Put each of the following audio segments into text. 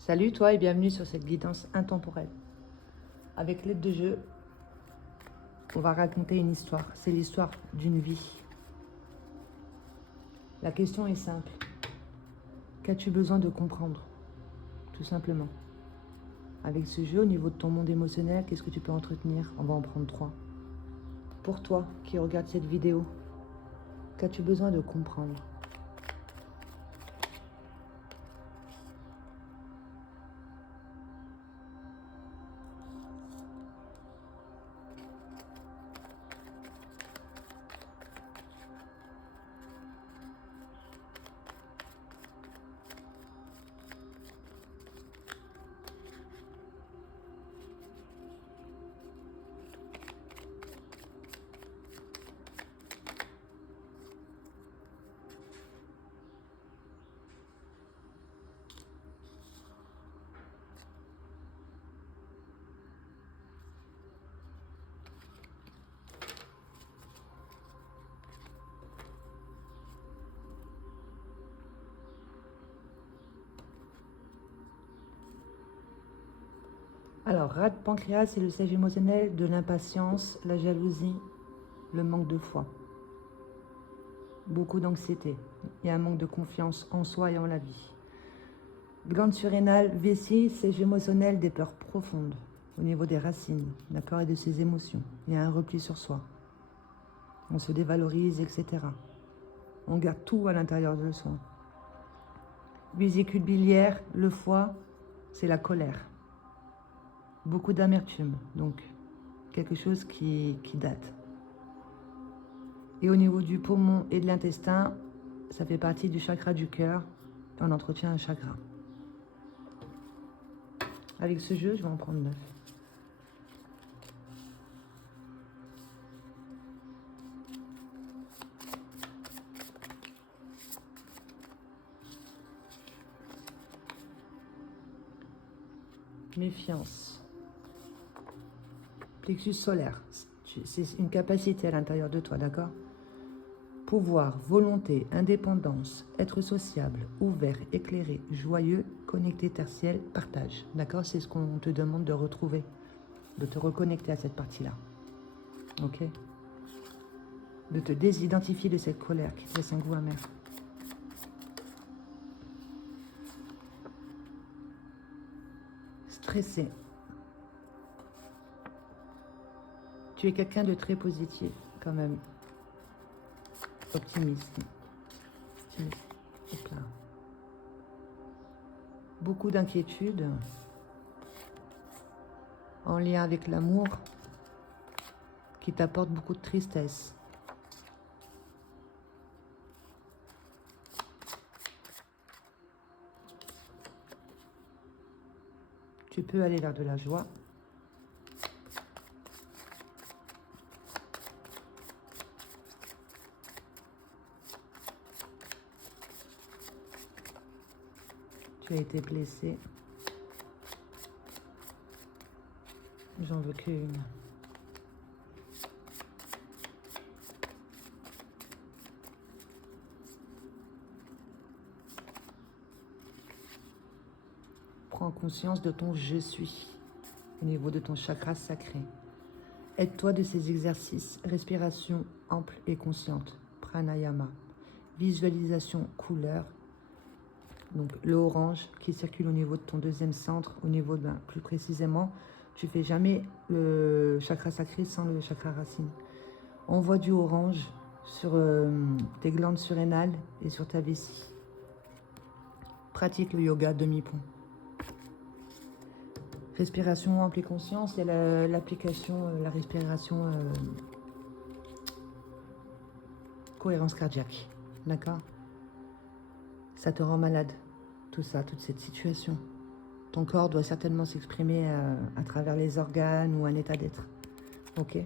Salut toi et bienvenue sur cette guidance intemporelle. Avec l'aide de jeu, on va raconter une histoire. C'est l'histoire d'une vie. La question est simple. Qu'as-tu besoin de comprendre? Tout simplement. Avec ce jeu, au niveau de ton monde émotionnel, qu'est-ce que tu peux entretenir? On va en prendre 3. Pour toi qui regarde cette vidéo, qu'as-tu besoin de comprendre? Alors, rate pancréas, c'est le siège émotionnel de l'impatience, la jalousie, le manque de foi. Beaucoup d'anxiété. Il y a un manque de confiance en soi et en la vie. Glande surrénale, vessie, siège émotionnel des peurs profondes au niveau des racines, d'accord, et de ses émotions. Il y a un repli sur soi. On se dévalorise, etc. On garde tout à l'intérieur de soi. Vésicule biliaire, le foie, c'est la colère. Beaucoup d'amertume, donc quelque chose qui date. Et au niveau du poumon et de l'intestin, ça fait partie du chakra du cœur. On entretient un chakra. Avec ce jeu, je vais en prendre 9. Méfiance. Plexus solaire, c'est une capacité à l'intérieur de toi, d'accord? Pouvoir, volonté, indépendance, être sociable, ouvert, éclairé, joyeux, connecté tertiel, partage, d'accord? C'est ce qu'on te demande de retrouver, de te reconnecter à cette partie-là, ok? De te désidentifier de cette colère qui te laisse un goût amer. Stressé. Tu es quelqu'un de très positif, quand même. Optimiste. Hop là. Beaucoup d'inquiétude en lien avec l'amour qui t'apporte beaucoup de tristesse. Tu peux aller vers de la joie. Tu as été blessé. J'en veux qu'une. Prends conscience de ton je suis au niveau de ton chakra sacré. Aide-toi de ces exercices. Respiration ample et consciente. Pranayama. Visualisation couleur. Donc le orange qui circule au niveau de ton deuxième centre, au niveau de, plus précisément, tu fais jamais le chakra sacré sans le chakra racine. On voit du orange sur tes glandes surrénales et sur ta vessie. Pratique le yoga demi-pont. Respiration ample et conscience, il y a l'application, la respiration cohérence cardiaque, d'accord? Ça te rend malade, tout ça, toute cette situation. Ton corps doit certainement s'exprimer à travers les organes ou un état d'être. Ok?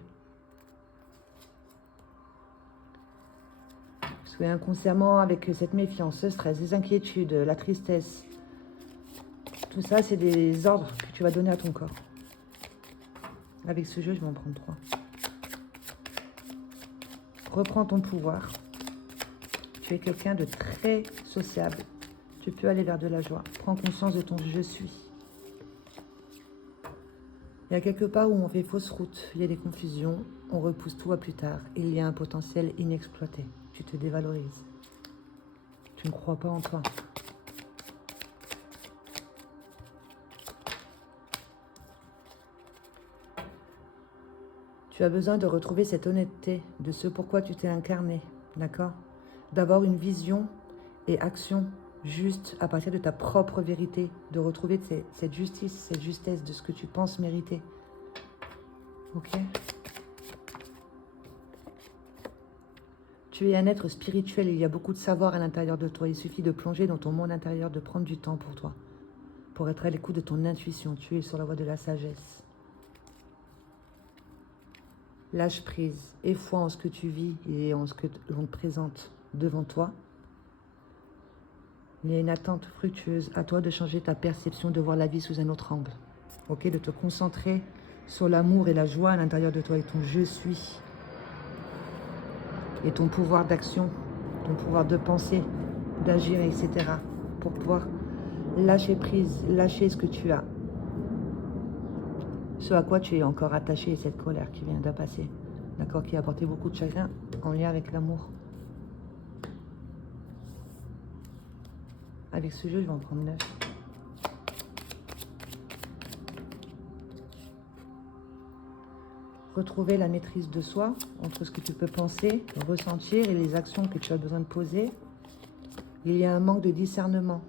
Parce que inconsciemment, avec cette méfiance, ce stress, les inquiétudes, la tristesse, tout ça, c'est des ordres que tu vas donner à ton corps. Avec ce jeu, je vais en prendre 3. Reprends ton pouvoir. Tu es quelqu'un de très sociable. Tu peux aller vers de la joie. Prends conscience de ton je suis. Il y a quelque part où on fait fausse route, il y a des confusions, on repousse tout à plus tard. Il y a un potentiel inexploité. Tu te dévalorises. Tu ne crois pas en toi. Tu as besoin de retrouver cette honnêteté de ce pourquoi tu t'es incarné, d'accord? D'avoir une vision et action juste à partir de ta propre vérité, de retrouver cette justice, cette justesse de ce que tu penses mériter. Ok? Tu es un être spirituel, il y a beaucoup de savoir à l'intérieur de toi. Il suffit de plonger dans ton monde intérieur, de prendre du temps pour toi, pour être à l'écoute de ton intuition. Tu es sur la voie de la sagesse. Lâche prise et foi en ce que tu vis et en ce que l'on te présente devant toi. Il y a une attente fructueuse à toi de changer ta perception, de voir la vie sous un autre angle. Ok, de te concentrer sur l'amour et la joie à l'intérieur de toi et ton je suis. Et ton pouvoir d'action, ton pouvoir de penser, d'agir, etc. Pour pouvoir lâcher prise, lâcher ce que tu as. Ce à quoi tu es encore attaché et cette colère qui vient de passer. D'accord, qui a apporté beaucoup de chagrin en lien avec l'amour. Avec ce jeu, je vais en prendre 9. Retrouver la maîtrise de soi entre ce que tu peux penser, ressentir et les actions que tu as besoin de poser. Il y a un manque de discernement.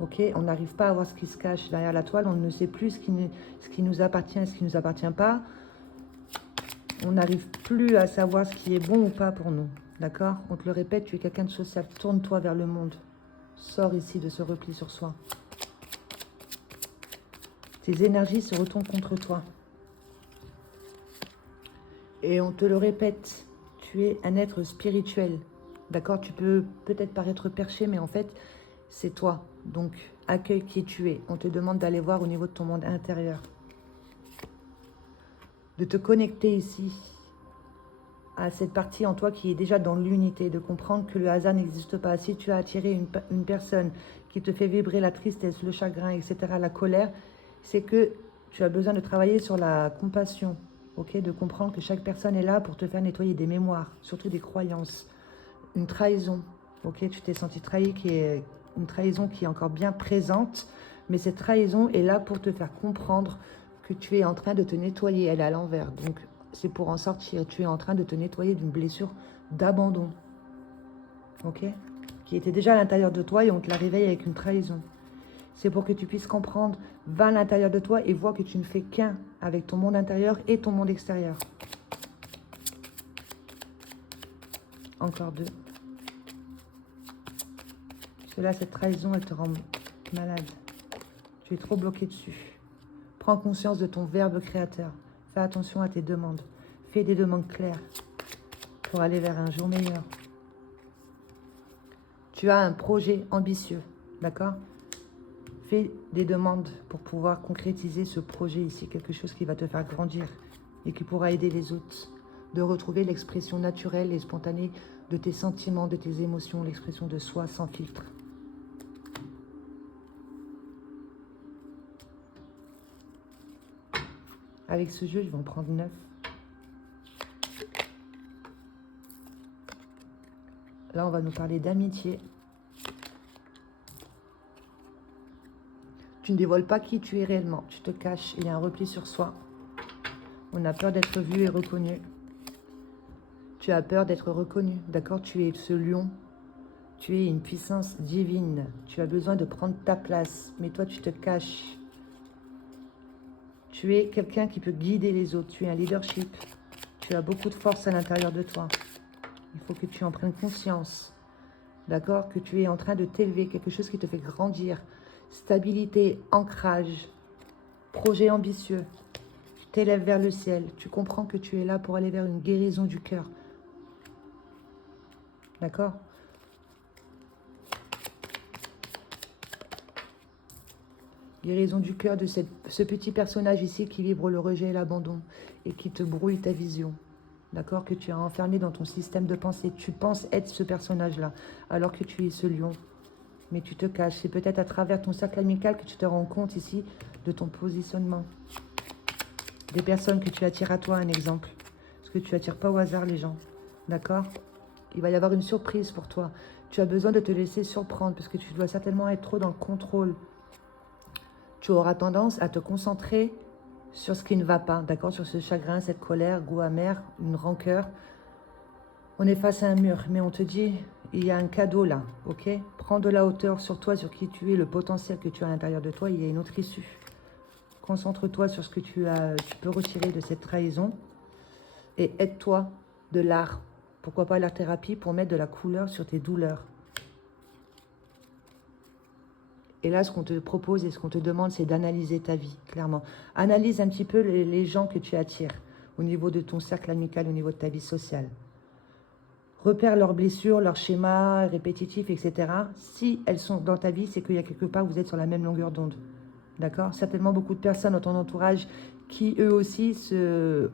Ok, on n'arrive pas à voir ce qui se cache derrière la toile. On ne sait plus ce qui nous appartient et ce qui ne nous appartient pas. On n'arrive plus à savoir ce qui est bon ou pas pour nous. D'accord? On te le répète, tu es quelqu'un de social. Tourne-toi vers le monde. Sors ici de ce repli sur soi. Tes énergies se retournent contre toi. Et on te le répète, tu es un être spirituel. D'accord? Tu peux peut-être paraître perché, mais en fait, c'est toi. Donc, accueille qui tu es. On te demande d'aller voir au niveau de ton monde intérieur. De te connecter ici à cette partie en toi qui est déjà dans l'unité. De comprendre que le hasard n'existe pas. Si tu as attiré une personne qui te fait vibrer la tristesse, le chagrin, etc., la colère, c'est que tu as besoin de travailler sur la compassion. Ok, de comprendre que chaque personne est là pour te faire nettoyer des mémoires, surtout des croyances, une trahison. Ok, tu t'es senti trahi, qui est une trahison qui est encore bien présente, mais cette trahison est là pour te faire comprendre que tu es en train de te nettoyer. Elle est à l'envers, donc c'est pour en sortir. Tu es en train de te nettoyer d'une blessure d'abandon, ok, qui était déjà à l'intérieur de toi et on te la réveille avec une trahison. C'est pour que tu puisses comprendre, va à l'intérieur de toi et vois que tu ne fais qu'un avec ton monde intérieur et ton monde extérieur. Encore 2. Parce que là, cette trahison, elle te rend malade. Tu es trop bloqué dessus. Prends conscience de ton verbe créateur. Fais attention à tes demandes. Fais des demandes claires pour aller vers un jour meilleur. Tu as un projet ambitieux, d'accord ? Fais des demandes pour pouvoir concrétiser ce projet ici, quelque chose qui va te faire grandir et qui pourra aider les autres, de retrouver l'expression naturelle et spontanée de tes sentiments, de tes émotions, l'expression de soi sans filtre. Avec ce jeu, je vais en prendre 9. Là, on va nous parler d'amitié. Tu ne dévoiles pas qui tu es réellement. Tu te caches. Il y a un repli sur soi. On a peur d'être vu et reconnu. Tu as peur d'être reconnu. D'accord? Tu es ce lion. Tu es une puissance divine. Tu as besoin de prendre ta place. Mais toi, tu te caches. Tu es quelqu'un qui peut guider les autres. Tu es un leadership. Tu as beaucoup de force à l'intérieur de toi. Il faut que tu en prennes conscience. D'accord? Que tu es en train de t'élever. Quelque chose qui te fait grandir. Stabilité, ancrage, projet ambitieux. Tu t'élèves vers le ciel. Tu comprends que tu es là pour aller vers une guérison du cœur. D'accord? Guérison du cœur de ce petit personnage ici qui vibre le rejet et l'abandon et qui te brouille ta vision. D'accord? Que tu as enfermé dans ton système de pensée. Tu penses être ce personnage-là alors que tu es ce lion. mais tu te caches. C'est peut-être à travers ton cercle amical que tu te rends compte ici de ton positionnement. Des personnes que tu attires à toi, un exemple. Parce que tu attires pas au hasard les gens. D'accord? Il va y avoir une surprise pour toi. Tu as besoin de te laisser surprendre parce que tu dois certainement être trop dans le contrôle. Tu auras tendance à te concentrer sur ce qui ne va pas, d'accord? Sur ce chagrin, cette colère, goût amer, une rancœur. On est face à un mur, mais on te dit, il y a un cadeau là, ok? Prends de la hauteur sur toi, sur qui tu es, le potentiel que tu as à l'intérieur de toi, il y a une autre issue. Concentre-toi sur ce que tu peux retirer de cette trahison et aide-toi de l'art. Pourquoi pas l'art-thérapie pour mettre de la couleur sur tes douleurs. Et là, ce qu'on te propose et ce qu'on te demande, c'est d'analyser ta vie, clairement. Analyse un petit peu les gens que tu attires au niveau de ton cercle amical, au niveau de ta vie sociale. Repère leurs blessures, leurs schémas répétitifs, etc. Si elles sont dans ta vie, c'est qu'il y a quelque part, vous êtes sur la même longueur d'onde. D'accord? Certainement beaucoup de personnes dans ton entourage qui, eux aussi, se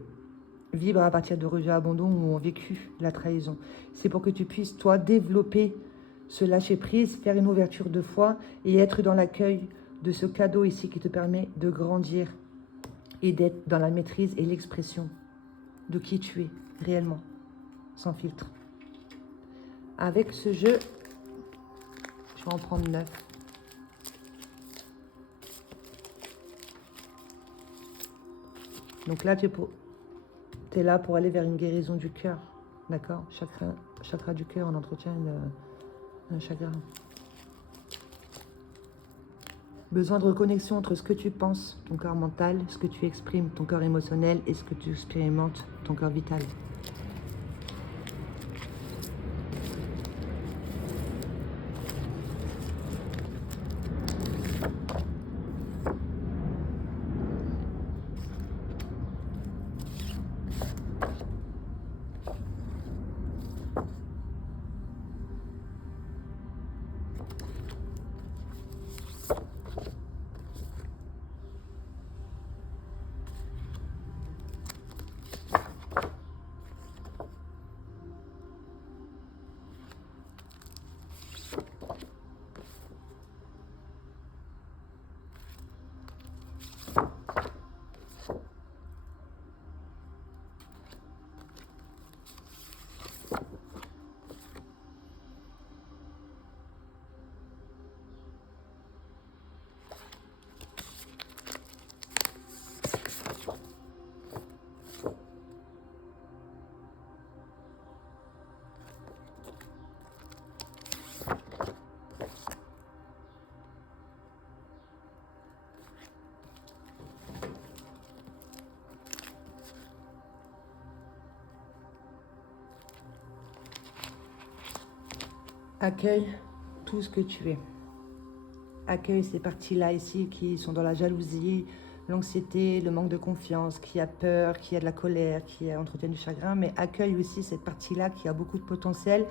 vibrent à partir de rejet abandon ou ont vécu la trahison. C'est pour que tu puisses, toi, développer ce lâcher-prise, faire une ouverture de foi et être dans l'accueil de ce cadeau ici qui te permet de grandir et d'être dans la maîtrise et l'expression de qui tu es réellement, sans filtre. Avec ce jeu, je vais en prendre 9. Donc là, tu es là pour aller vers une guérison du cœur, d'accord? Chakra du cœur, on entretient un chakra. Besoin de reconnexion entre ce que tu penses, ton corps mental, ce que tu exprimes, ton corps émotionnel, et ce que tu expérimentes, ton corps vital. Accueille tout ce que tu es. Accueille ces parties-là ici qui sont dans la jalousie, l'anxiété, le manque de confiance, qui a peur, qui a de la colère, qui a entretien du chagrin, mais accueille aussi cette partie-là qui a beaucoup de potentiel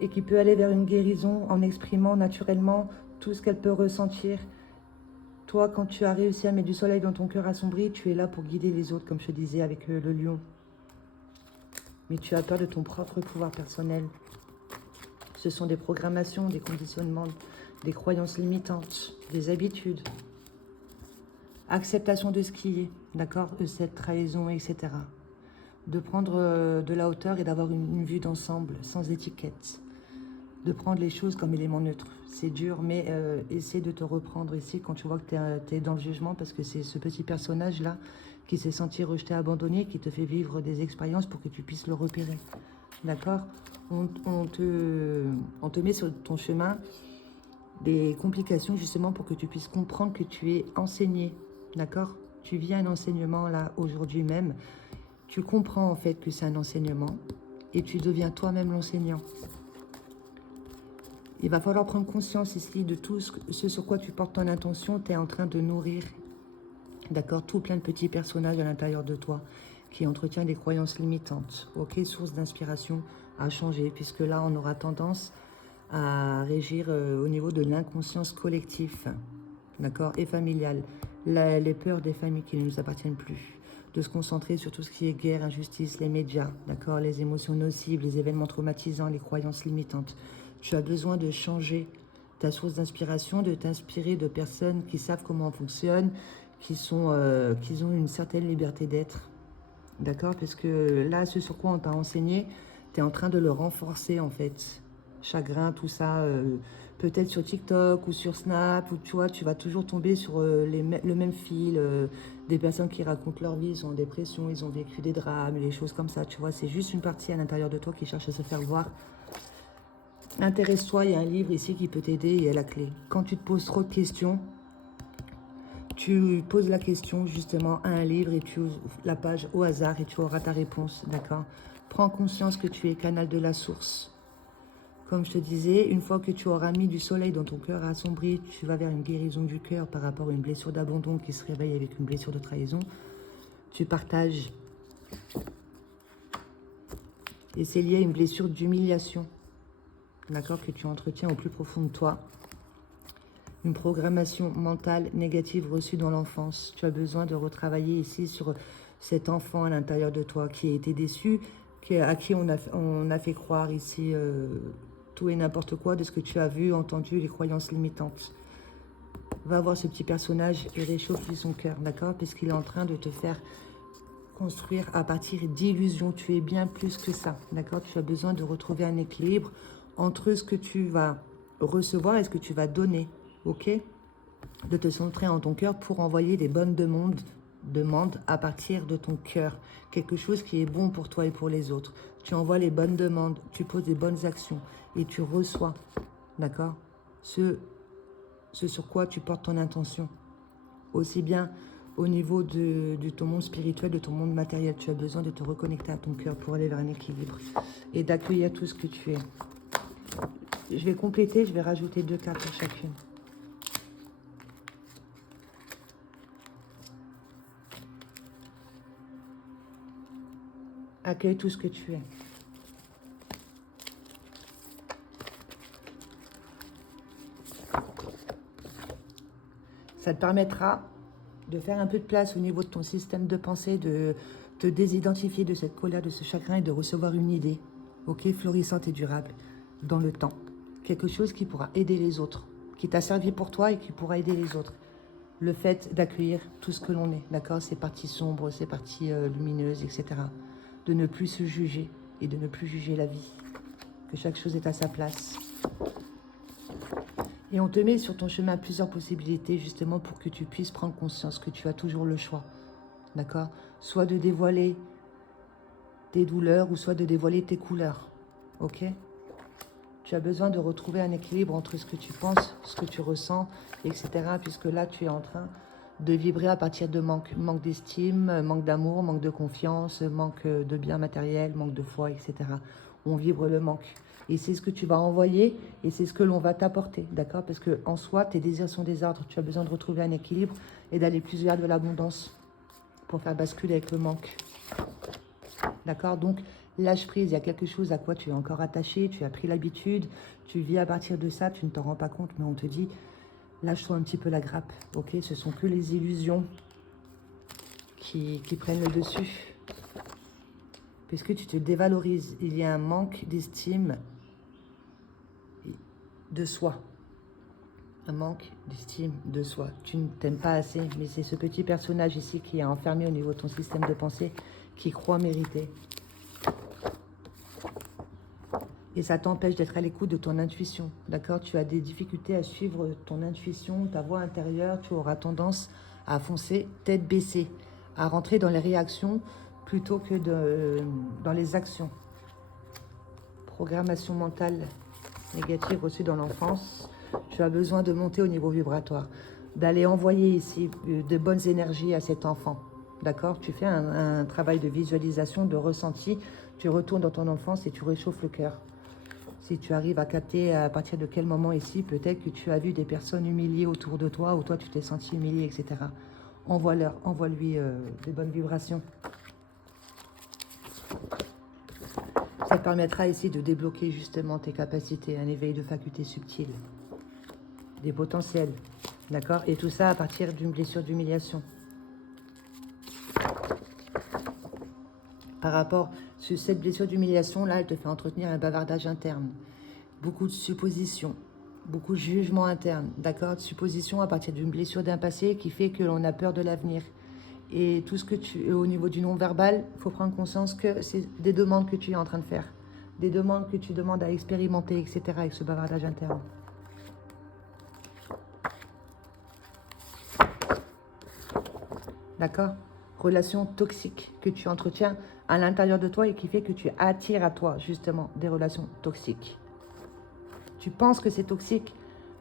et qui peut aller vers une guérison en exprimant naturellement tout ce qu'elle peut ressentir. Toi, quand tu as réussi à mettre du soleil dans ton cœur assombri, tu es là pour guider les autres, comme je te disais avec le lion. Mais tu as peur de ton propre pouvoir personnel. Ce sont des programmations, des conditionnements, des croyances limitantes, des habitudes. Acceptation de ce qui est, d'accord? Cette trahison, etc. De prendre de la hauteur et d'avoir une vue d'ensemble, sans étiquette. De prendre les choses comme éléments neutres. C'est dur, mais essaie de te reprendre ici quand tu vois que tu es dans le jugement, parce que c'est ce petit personnage-là qui s'est senti rejeté, abandonné, qui te fait vivre des expériences pour que tu puisses le repérer. D'accord? On te met sur ton chemin des complications justement pour que tu puisses comprendre que tu es enseigné. D'accord? Tu vis un enseignement là aujourd'hui même. Tu comprends en fait que c'est un enseignement et tu deviens toi-même l'enseignant. Il va falloir prendre conscience ici de tout ce sur quoi tu portes ton intention. Tu es en train de nourrir, d'accord, tout plein de petits personnages à l'intérieur de toi qui entretiennent des croyances limitantes, ok, source d'inspiration à changer, puisque là, on aura tendance à régir au niveau de l'inconscience collectif, d'accord, et familiale, les peurs des familles qui ne nous appartiennent plus, de se concentrer sur tout ce qui est guerre, injustice, les médias, d'accord, les émotions nocives, les événements traumatisants, les croyances limitantes. Tu as besoin de changer ta source d'inspiration, de t'inspirer de personnes qui savent comment on fonctionne, qui ont une certaine liberté d'être. D'accord? Parce que là, ce sur quoi on t'a enseigné, tu es en train de le renforcer en fait. Chagrin, tout ça, peut-être sur TikTok ou sur Snap, ou tu vois, tu vas toujours tomber sur le même fil, des personnes qui racontent leur vie, ils sont en dépression, ils ont vécu des drames, des choses comme ça, tu vois. C'est juste une partie à l'intérieur de toi qui cherche à se faire voir. Intéresse-toi, il y a un livre ici qui peut t'aider, il y a la clé. Quand tu te poses trop de questions, tu poses la question justement à un livre et tu ouvres la page au hasard et tu auras ta réponse, d'accord? Prends conscience que tu es canal de la source. Comme je te disais, une fois que tu auras mis du soleil dans ton cœur assombri, tu vas vers une guérison du cœur par rapport à une blessure d'abandon qui se réveille avec une blessure de trahison. Tu partages. Et c'est lié à une blessure d'humiliation, d'accord, que tu entretiens au plus profond de toi. Une programmation mentale négative reçue dans l'enfance. Tu as besoin de retravailler ici sur cet enfant à l'intérieur de toi qui a été déçu, à qui on a fait croire ici tout et n'importe quoi de ce que tu as vu, entendu, les croyances limitantes. Va voir ce petit personnage et réchauffe-lui son cœur, d'accord? Puisqu'il est en train de te faire construire à partir d'illusions. Tu es bien plus que ça, d'accord? Tu as besoin de retrouver un équilibre entre ce que tu vas recevoir et ce que tu vas donner, ok? De te centrer en ton cœur pour envoyer des bonnes demandes à partir de ton cœur. Quelque chose qui est bon pour toi et pour les autres. Tu envoies les bonnes demandes, tu poses des bonnes actions et tu reçois, d'accord? Ce sur quoi tu portes ton intention. Aussi bien au niveau de ton monde spirituel, de ton monde matériel. Tu as besoin de te reconnecter à ton cœur pour aller vers un équilibre et d'accueillir tout ce que tu es. Je vais compléter, je vais rajouter 2 cartes pour chacune. Accueille tout ce que tu es. Ça te permettra de faire un peu de place au niveau de ton système de pensée, de te désidentifier de cette colère, de ce chagrin et de recevoir une idée, ok, florissante et durable dans le temps. Quelque chose qui pourra aider les autres, qui t'a servi pour toi et qui pourra aider les autres. Le fait d'accueillir tout ce que l'on est, d'accord, ces parties sombres, ces parties lumineuses, etc. De ne plus se juger et de ne plus juger la vie. Que chaque chose est à sa place. Et on te met sur ton chemin plusieurs possibilités justement pour que tu puisses prendre conscience que tu as toujours le choix. D'accord? Soit de dévoiler tes douleurs ou soit de dévoiler tes couleurs. Ok? Tu as besoin de retrouver un équilibre entre ce que tu penses, ce que tu ressens, etc. Puisque là, tu es en train de vibrer à partir de manque. Manque d'estime, manque d'amour, manque de confiance, manque de biens matériels, manque de foi, etc. On vibre le manque. Et c'est ce que tu vas envoyer et c'est ce que l'on va t'apporter, d'accord? Parce qu'en soi, tes désirs sont des ordres. Tu as besoin de retrouver un équilibre et d'aller plus vers de l'abondance pour faire basculer avec le manque. D'accord? Donc, lâche prise. Il y a quelque chose à quoi tu es encore attaché. Tu as pris l'habitude. Tu vis à partir de ça. Tu ne t'en rends pas compte, mais on te dit, lâche-toi un petit peu la grappe. Ok? Ce sont que les illusions qui prennent le dessus. Puisque tu te dévalorises. Il y a un manque d'estime de soi. Un manque d'estime de soi. Tu ne t'aimes pas assez, mais c'est ce petit personnage ici qui est enfermé au niveau de ton système de pensée qui croit mériter. Et ça t'empêche d'être à l'écoute de ton intuition. D'accord? Tu as des difficultés à suivre ton intuition, ta voix intérieure. Tu auras tendance à foncer tête baissée, à rentrer dans les réactions plutôt que dans les actions. Programmation mentale négative reçue dans l'enfance. Tu as besoin de monter au niveau vibratoire, d'aller envoyer ici de bonnes énergies à cet enfant. D'accord? Tu fais un travail de visualisation, de ressenti. Tu retournes dans ton enfance et tu réchauffes le cœur. Si tu arrives à capter à partir de quel moment ici, peut-être que tu as vu des personnes humiliées autour de toi ou toi tu t'es senti humilié, etc. Envoie-lui des bonnes vibrations. Ça te permettra ici de débloquer justement tes capacités, un éveil de facultés subtiles, des potentiels, d'accord? Et tout ça à partir d'une blessure d'humiliation. Par rapport sur cette blessure d'humiliation, là, elle te fait entretenir un bavardage interne. Beaucoup de suppositions, beaucoup de jugement interne, d'accord, de supposition à partir d'une blessure d'un passé qui fait que l'on a peur de l'avenir. Et tout ce que au niveau du non-verbal, il faut prendre conscience que c'est des demandes que tu es en train de faire, des demandes que tu demandes à expérimenter, etc. avec ce bavardage interne. D'accord? Relation toxique que tu entretiens à l'intérieur de toi et qui fait que tu attires à toi, justement, des relations toxiques. Tu penses que c'est toxique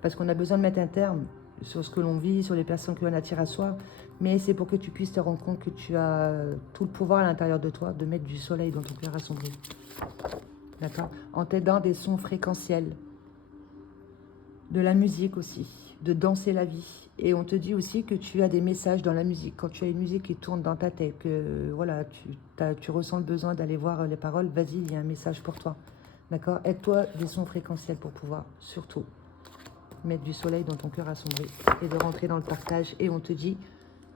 parce qu'on a besoin de mettre un terme sur ce que l'on vit, sur les personnes que l'on attire à soi, mais c'est pour que tu puisses te rendre compte que tu as tout le pouvoir à l'intérieur de toi de mettre du soleil dans ton cœur assombri. D'accord? En t'aidant des sons fréquentiels, de la musique aussi, de danser la vie. Et on te dit aussi que tu as des messages dans la musique. Quand tu as une musique qui tourne dans ta tête, que voilà, tu ressens le besoin d'aller voir les paroles, vas-y, il y a un message pour toi. D'accord? Aide-toi des sons fréquentiels pour pouvoir, surtout, mettre du soleil dans ton cœur assombri et de rentrer dans le partage. Et on te dit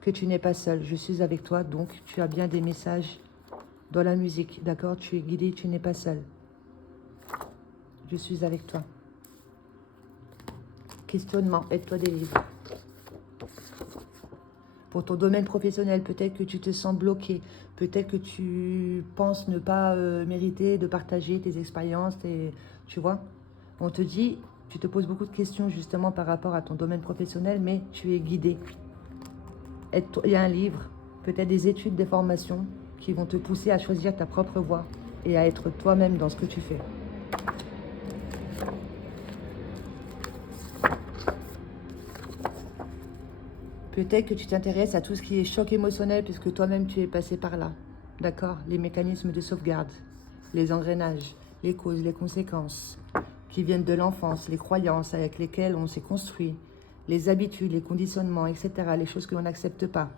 que tu n'es pas seul. Je suis avec toi, donc tu as bien des messages dans la musique. D'accord? Tu es guidé, tu n'es pas seul. Je suis avec toi. Questionnement, aide-toi des livres. Pour ton domaine professionnel, peut-être que tu te sens bloqué, peut-être que tu penses ne pas mériter de partager tes expériences, tu vois. On te dit, tu te poses beaucoup de questions justement par rapport à ton domaine professionnel, mais tu es guidé. Il y a un livre, peut-être des études, des formations qui vont te pousser à choisir ta propre voie et à être toi-même dans ce que tu fais. Peut-être que tu t'intéresses à tout ce qui est choc émotionnel puisque toi-même tu es passé par là. D'accord? Les mécanismes de sauvegarde, les engrenages, les causes, les conséquences qui viennent de l'enfance, les croyances avec lesquelles on s'est construit, les habitudes, les conditionnements, etc. Les choses que l'on n'accepte pas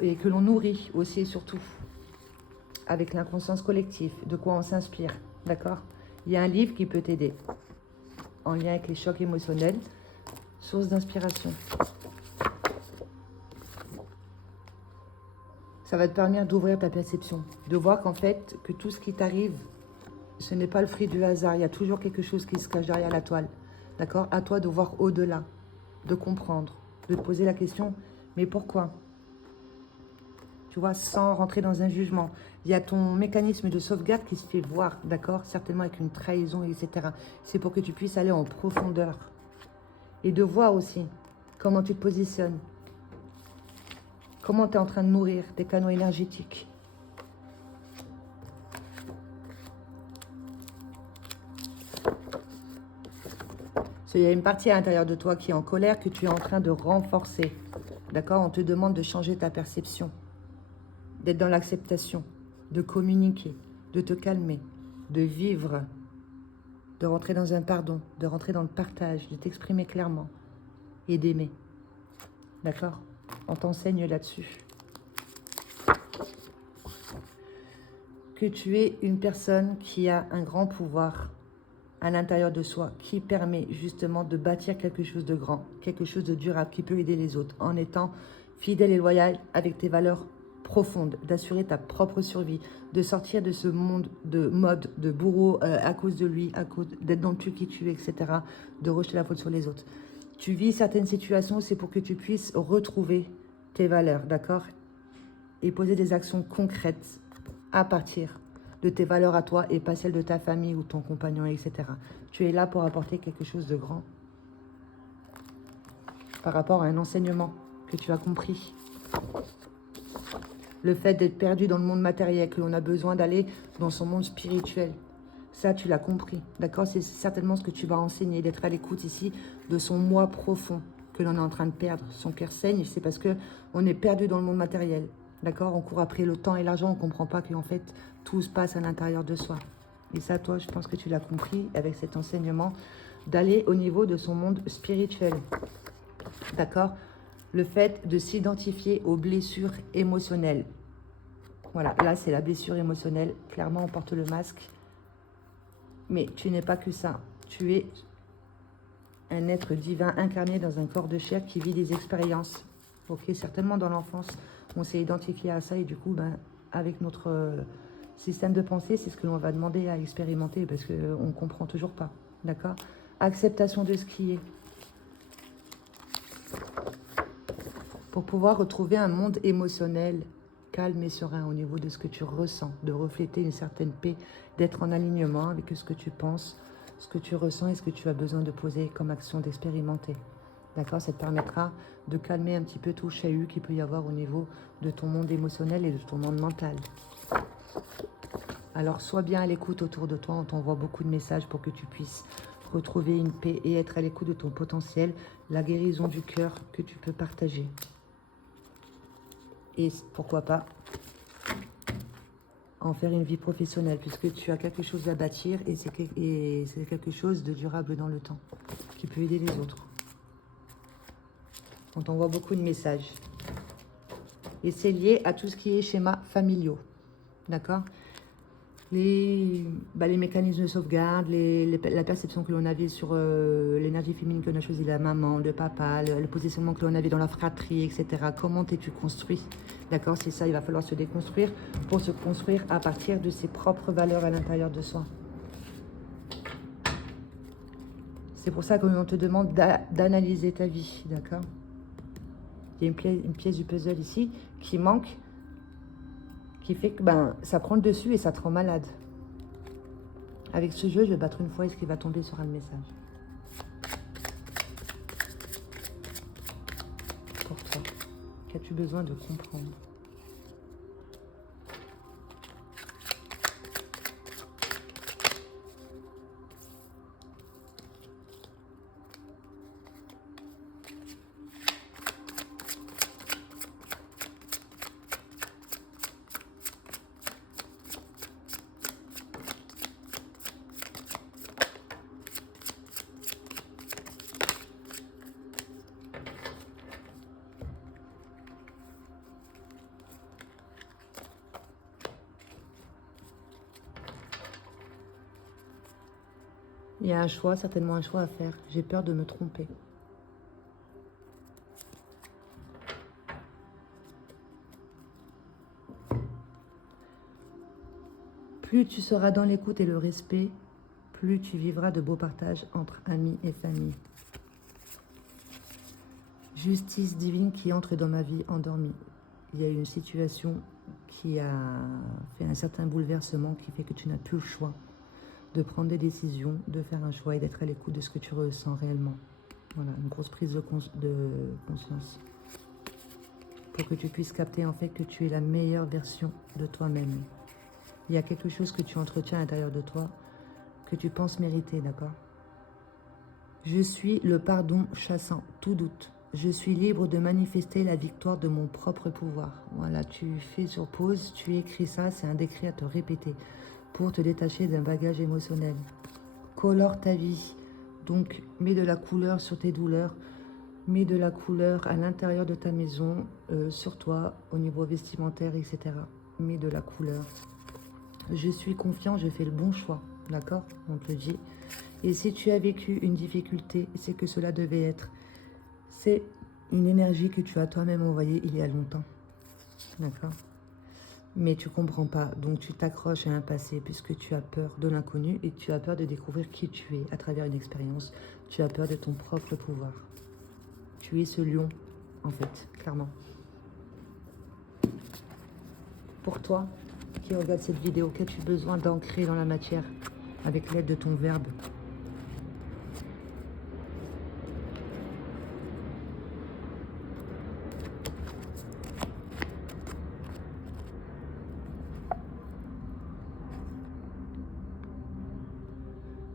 et que l'on nourrit aussi et surtout avec l'inconscience collective, de quoi on s'inspire. D'accord? Il y a un livre qui peut t'aider en lien avec les chocs émotionnels, source d'inspiration. Ça va te permettre d'ouvrir ta perception, de voir qu'en fait, que tout ce qui t'arrive, ce n'est pas le fruit du hasard. Il y a toujours quelque chose qui se cache derrière la toile. D'accord? À toi de voir au-delà, de comprendre, de te poser la question, mais pourquoi? Tu vois, sans rentrer dans un jugement. Il y a ton mécanisme de sauvegarde qui se fait voir, d'accord? Certainement avec une trahison, etc. C'est pour que tu puisses aller en profondeur. Et de voir aussi comment tu te positionnes. Comment tu es en train de nourrir tes canaux énergétiques. Il y a une partie à l'intérieur de toi qui est en colère que tu es en train de renforcer. D'accord? On te demande de changer ta perception, d'être dans l'acceptation, de communiquer, de te calmer, de vivre, de rentrer dans un pardon, de rentrer dans le partage, de t'exprimer clairement et d'aimer. D'accord? On t'enseigne là-dessus. Que tu es une personne qui a un grand pouvoir à l'intérieur de soi, qui permet justement de bâtir quelque chose de grand, quelque chose de durable, qui peut aider les autres, en étant fidèle et loyal avec tes valeurs profondes, d'assurer ta propre survie, de sortir de ce monde de mode, de bourreau à cause de lui, d'être dans le tu qui tu es, etc., de rejeter la faute sur les autres. Tu vis certaines situations, c'est pour que tu puisses retrouver tes valeurs, d'accord? Et poser des actions concrètes à partir de tes valeurs à toi et pas celles de ta famille ou ton compagnon, etc. Tu es là pour apporter quelque chose de grand par rapport à un enseignement que tu as compris. Le fait d'être perdu dans le monde matériel, que l'on a besoin d'aller dans son monde spirituel. Ça, tu l'as compris, d'accord? C'est certainement ce que tu vas enseigner, d'être à l'écoute ici de son moi profond que l'on est en train de perdre. Son cœur saigne, c'est parce qu'on est perdu dans le monde matériel. D'accord? On court après le temps et l'argent, on ne comprend pas qu'en fait, tout se passe à l'intérieur de soi. Et ça, toi, je pense que tu l'as compris avec cet enseignement, d'aller au niveau de son monde spirituel. D'accord? Le fait de s'identifier aux blessures émotionnelles. Voilà, là, c'est la blessure émotionnelle. Clairement, on porte le masque. Mais tu n'es pas que ça. Tu es un être divin incarné dans un corps de chair qui vit des expériences. Ok, certainement dans l'enfance, on s'est identifié à ça et du coup, avec notre système de pensée, c'est ce que l'on va demander à expérimenter parce qu'on ne comprend toujours pas. D'accord? Acceptation de ce qui est. Pour pouvoir retrouver un monde émotionnel calme et serein au niveau de ce que tu ressens, de refléter une certaine paix, d'être en alignement avec ce que tu penses, ce que tu ressens et ce que tu as besoin de poser comme action, d'expérimenter. D'accord? Ça te permettra de calmer un petit peu tout chahut qu'il peut y avoir au niveau de ton monde émotionnel et de ton monde mental. Alors, sois bien à l'écoute autour de toi. On t'envoie beaucoup de messages pour que tu puisses retrouver une paix et être à l'écoute de ton potentiel, la guérison du cœur que tu peux partager. Et pourquoi pas en faire une vie professionnelle, puisque tu as quelque chose à bâtir et c'est quelque chose de durable dans le temps, qui peut aider les autres. On t'envoie beaucoup de messages. Et c'est lié à tout ce qui est schémas familiaux. D'accord? Les mécanismes de sauvegarde, la perception que l'on avait sur l'énergie féminine que l'on a choisi, la maman, le papa, le positionnement que l'on avait dans la fratrie, etc. Comment t'es-tu construit? D'accord? C'est ça, il va falloir se déconstruire pour se construire à partir de ses propres valeurs à l'intérieur de soi. C'est pour ça qu'on te demande d'analyser ta vie, d'accord? Il y a une pièce du puzzle ici qui manque, qui fait que ça prend le dessus et ça te rend malade. Avec ce jeu, je vais battre une fois et ce qui va tomber sera le message. Pour toi, qu'as-tu besoin de comprendre? Il y a un choix, certainement un choix à faire. J'ai peur de me tromper. Plus tu seras dans l'écoute et le respect, plus tu vivras de beaux partages entre amis et famille. Justice divine qui entre dans ma vie endormie. Il y a une situation qui a fait un certain bouleversement qui fait que tu n'as plus le choix de prendre des décisions, de faire un choix et d'être à l'écoute de ce que tu ressens réellement. Voilà, une grosse prise de conscience. Pour que tu puisses capter en fait que tu es la meilleure version de toi-même. Il y a quelque chose que tu entretiens à l'intérieur de toi, que tu penses mériter, d'accord? Je suis le pardon chassant tout doute. Je suis libre de manifester la victoire de mon propre pouvoir. Voilà, tu fais sur pause, tu écris ça, c'est un décret à te répéter pour te détacher d'un bagage émotionnel. Colore ta vie. Donc, mets de la couleur sur tes douleurs, mets de la couleur à l'intérieur de ta maison, sur toi, au niveau vestimentaire, etc. Mets de la couleur. Je suis confiant, je fais le bon choix, d'accord? On te le dit. Et si tu as vécu une difficulté, c'est que cela devait être. C'est une énergie que tu as toi-même envoyée il y a longtemps, d'accord? Mais tu ne comprends pas, donc tu t'accroches à un passé puisque tu as peur de l'inconnu et tu as peur de découvrir qui tu es à travers une expérience. Tu as peur de ton propre pouvoir. Tu es ce lion, en fait, clairement. Pour toi, qui regarde cette vidéo, qu'as-tu besoin d'ancrer dans la matière avec l'aide de ton verbe?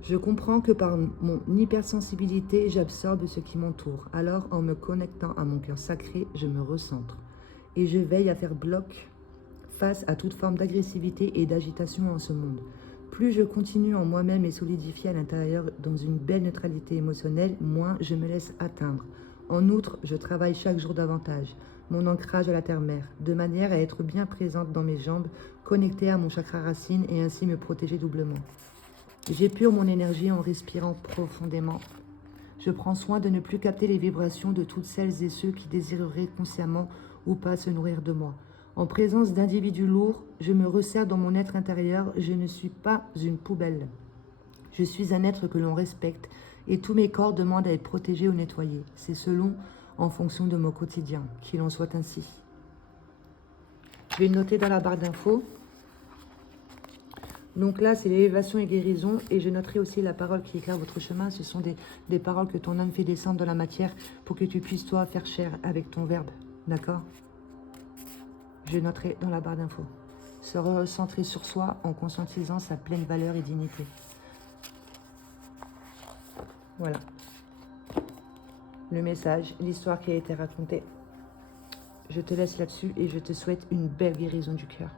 Je comprends que par mon hypersensibilité, j'absorbe ce qui m'entoure. Alors, en me connectant à mon cœur sacré, je me recentre. Et je veille à faire bloc face à toute forme d'agressivité et d'agitation en ce monde. Plus je continue en moi-même et solidifié à l'intérieur dans une belle neutralité émotionnelle, moins je me laisse atteindre. En outre, je travaille chaque jour davantage mon ancrage à la terre-mère, de manière à être bien présente dans mes jambes, connectée à mon chakra racine et ainsi me protéger doublement. J'épure mon énergie en respirant profondément. Je prends soin de ne plus capter les vibrations de toutes celles et ceux qui désireraient consciemment ou pas se nourrir de moi. En présence d'individus lourds, je me resserre dans mon être intérieur. Je ne suis pas une poubelle. Je suis un être que l'on respecte Et tous mes corps demandent à être protégés ou nettoyés. C'est selon, en fonction de mon quotidien. Qu'il en soit ainsi. Je vais le noter dans la barre d'infos. Donc là, c'est l'élévation et guérison. Et je noterai aussi la parole qui éclaire votre chemin. Ce sont des paroles que ton âme fait descendre dans la matière pour que tu puisses, toi, faire chair avec ton verbe. D'accord? Je noterai dans la barre d'infos. Se recentrer sur soi en conscientisant sa pleine valeur et dignité. Voilà. Le message, l'histoire qui a été racontée. Je te laisse là-dessus et je te souhaite une belle guérison du cœur.